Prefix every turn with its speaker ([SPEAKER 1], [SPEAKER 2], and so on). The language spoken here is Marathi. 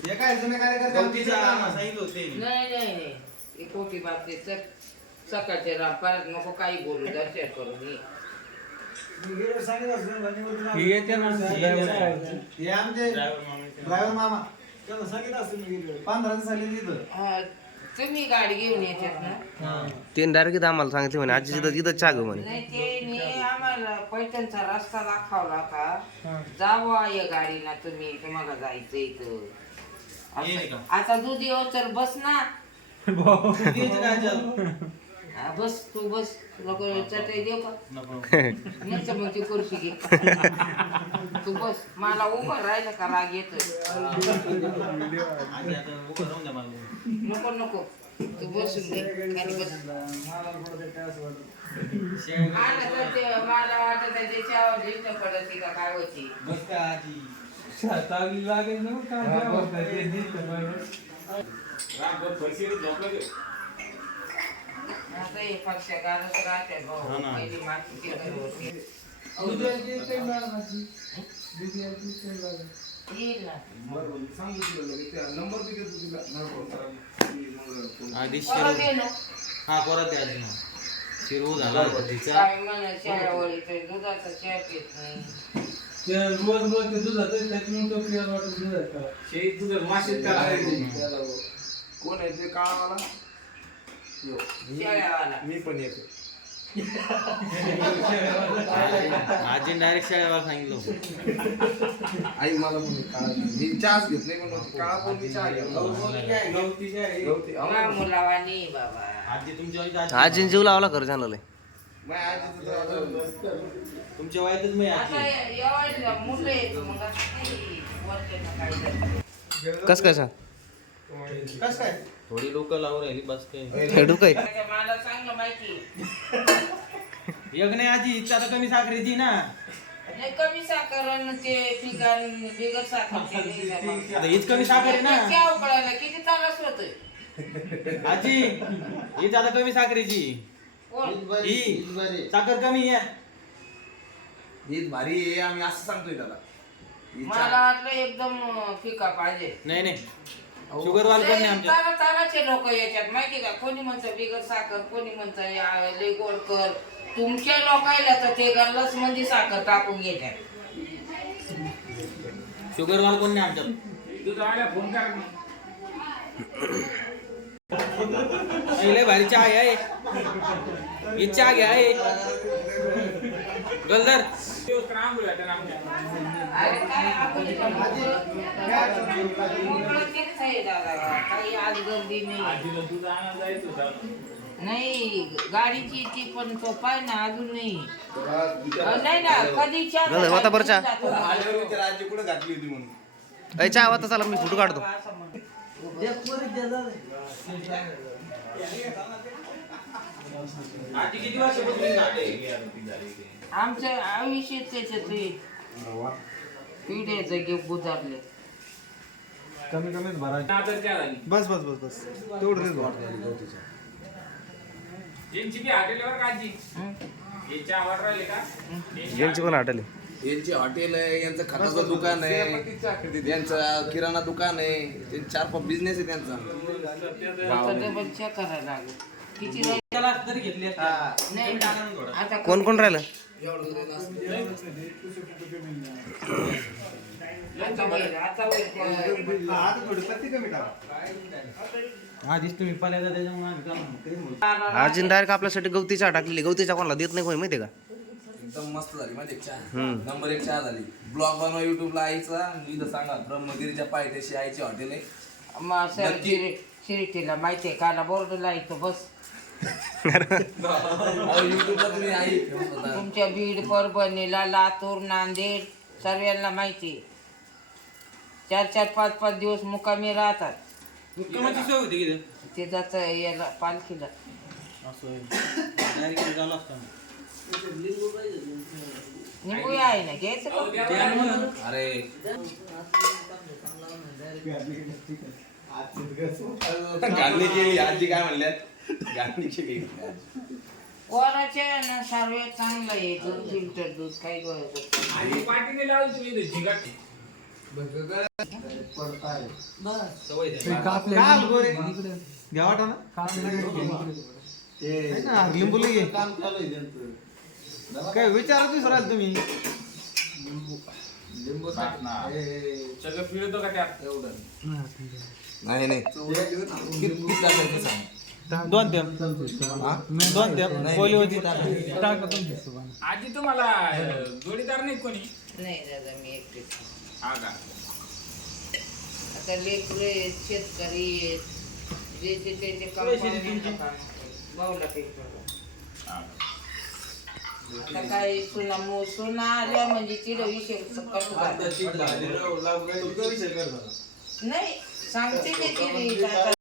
[SPEAKER 1] हे काय जुने कार्यकर्ते
[SPEAKER 2] सांगितलं होते मी.
[SPEAKER 3] नाही नाही नाही सकाळचे राम परत नको काही बोलू दर्शन करू मी
[SPEAKER 4] हे येते ना
[SPEAKER 1] हे आमचे
[SPEAKER 2] Driver मामाचे.
[SPEAKER 1] ड्रायव्हर मामा पंधरा दिवसाली तिथं
[SPEAKER 3] हा, तुम्ही गाडी घेऊन येतात ना?
[SPEAKER 5] तीन डायरेक्ट आम्हाला सांगितलं म्हणे आजी इथं इथं घेऊ म्हणे.
[SPEAKER 3] नाही ते आम्हाला पैठणचा रस्ता दाखवला होता. जावं या गाडीला तुम्ही तुम्हाला जायचं इथं. असं-? आता दूध येऊ तर बस ना.
[SPEAKER 2] काय?
[SPEAKER 3] हा, बस तू बस. लोक चटई देऊ का?
[SPEAKER 2] नको.
[SPEAKER 3] नाही तर मग ती खुर्ची घे. तू बस. मला उभं राहिलं का राग
[SPEAKER 2] मला.
[SPEAKER 3] नको नको. तू बसून दे. खाली बस. तर ते मला वाटत आहे त्याच्यावर लिफ्ट पडत का? काय होती?
[SPEAKER 2] बस का आधी?
[SPEAKER 4] चांगली लागेल ना काय बरं.
[SPEAKER 3] आता हे
[SPEAKER 2] हा
[SPEAKER 3] परत
[SPEAKER 2] शिरू
[SPEAKER 3] ये ना.
[SPEAKER 2] हा. शिरू झाला होता तिचा
[SPEAKER 3] दुधाचा चहा पित नाही.
[SPEAKER 4] ते रोज रोज ते दुधाचं त्याच्यामुळे तो प्रिय वाटत दुधाचा
[SPEAKER 6] कोण आहे ते काळावाला?
[SPEAKER 3] शाळेवाला
[SPEAKER 6] मी पण येतो.
[SPEAKER 2] आजी डायरेक्ट शाळेवर सांगितलं.
[SPEAKER 6] आई मला म्हणे काळा. मी चहाच घेत नाही पण म्हणते, काळा पण मी चहा घेतो गवती अहो,
[SPEAKER 3] मा मुलावानी बाबा.
[SPEAKER 2] आजी तुमच्या वयाची आजी
[SPEAKER 5] आजीने जीव लावला खरं झालं लय.
[SPEAKER 6] माझ्या आजीचं तर आता-
[SPEAKER 2] तुमच्या वयातच मी
[SPEAKER 3] आता
[SPEAKER 2] आजी
[SPEAKER 3] एवढं मुलं येत मग?
[SPEAKER 5] कस कसा
[SPEAKER 1] कस काय
[SPEAKER 2] थोडी लोक लावून राहिली बस काय?
[SPEAKER 3] मला चांगलं माहिती
[SPEAKER 2] एक नाही आजी इथं आता कमी साखरेची ना.
[SPEAKER 3] नाही कमी साखर ते ठिकाण बिगर साखर
[SPEAKER 2] आता हीच कमी साखर आहे ना.
[SPEAKER 3] उकळायला किती त्रास होतोय?
[SPEAKER 2] आजी हीच आता कमी साखरेची.
[SPEAKER 3] कोण?
[SPEAKER 2] ही. साखर कमी आहे.
[SPEAKER 6] हीच भारी आहे आम्ही असं सांगतोय त्याला. ही
[SPEAKER 3] मला वाटलं एकदम फिका पाहिजे.
[SPEAKER 2] नाही नाही. शुगर वाल पण नाही आमच्या
[SPEAKER 3] तारा ताराचे लोक याच्यात. माहिती का? कोणी म्हणतं बिगर साखर कोणी म्हणतं या लय गोड कर. तुमच्या लोकायला तर ते गल्लसमध्ये साखर टाकून घेतात
[SPEAKER 2] शुगर वाल कोण नाही आमच्यात. लय भारी चहा आहे. ही चहा घ्या आहे गलदर
[SPEAKER 3] अरे काय आपण इथं मोकळं तेच आहे दादा. काही आज गर्दी नाही नाही गाडीची ती पण तो पाय ना अजून नाही ना कधी चहा
[SPEAKER 5] गल्लर, वाता बरं चहा.
[SPEAKER 3] जातो.
[SPEAKER 6] आल्यावर विचार आजी कुठे घातली होती म्हणून
[SPEAKER 5] अय चहा आता चला मी फोटो काढतो.
[SPEAKER 2] आजी किती वर्षापासून
[SPEAKER 3] आमचं आयुष्य त्याच्यात हे पिढ्याचं गे गुजारले
[SPEAKER 1] कमी कमीच भरा बस बस बस बस. तेवढं देतो
[SPEAKER 3] हं?
[SPEAKER 5] यांची पण आठवली
[SPEAKER 6] यांचे हॉटेल आहे यांचं खताचं दुकान आहे यांचं किराणा दुकान आहे ते चार पाच बिझनेस आहे त्यांचा.
[SPEAKER 3] आता डबल चेक करायला लागेल. किती राहील? नाही. आता
[SPEAKER 5] कोण कोण? राहिलं? आजीने डायरेक्ट आपल्यासाठी गवती चहा टाकलेली. गवती चहा कोणाला देत नाही कोणी माहिती का?
[SPEAKER 6] एकदम मस्त झाली माहिती आहे चहा. नंबर एक चहा झाली. ब्लॉग बनवा युट्यूबला आईचा इथं सांगा ब्रह्मगिरीच्या पायथ्याशी आईची हॉटेल आहे. नक्की.
[SPEAKER 3] शिरी- शिरीटीला माहितीये काला बोर्डला इथं बस. तुमच्या बीड परभणीला लातूर नांदेड सर्वांना माहिती चार चार पाच पाच दिवस मुकामी राहतात
[SPEAKER 2] मुक्कामाची सोय होती की इथं?
[SPEAKER 3] ते जात याला पालखीला
[SPEAKER 2] असं आहे. Direct झालं असतं.
[SPEAKER 3] निंबू आहे ना घ्यायचं का?
[SPEAKER 6] अरे गांधी केली आजी काय म्हणल्यात गांधी केली
[SPEAKER 3] कोणाचे ना सर्व चांगलं आहे फिल्टर दूध काही गरज बस
[SPEAKER 1] काल गोरे घ्या वाटा ना आहे ना लिंबू लई घे काय विचारत विसराल तुम्ही
[SPEAKER 4] सगळं फिरतो का त्यात?
[SPEAKER 6] नाही नाही. किती किती टाकायचं सांग?
[SPEAKER 1] दोन थेंब दोन होती
[SPEAKER 4] आजी तुम्हाला जोडीदार नाही कोणी?
[SPEAKER 3] नाही दादा मी एकटीच
[SPEAKER 4] हा का?
[SPEAKER 3] आता लेकरं आहेत शेतकरी आहेत. ज्याचे त्याचे काम. भाऊला.
[SPEAKER 4] हा.
[SPEAKER 3] आता काय सुना मो सुना आल्या म्हणजे तिला विषय सकट झाला. नाही सांगते मी तिला.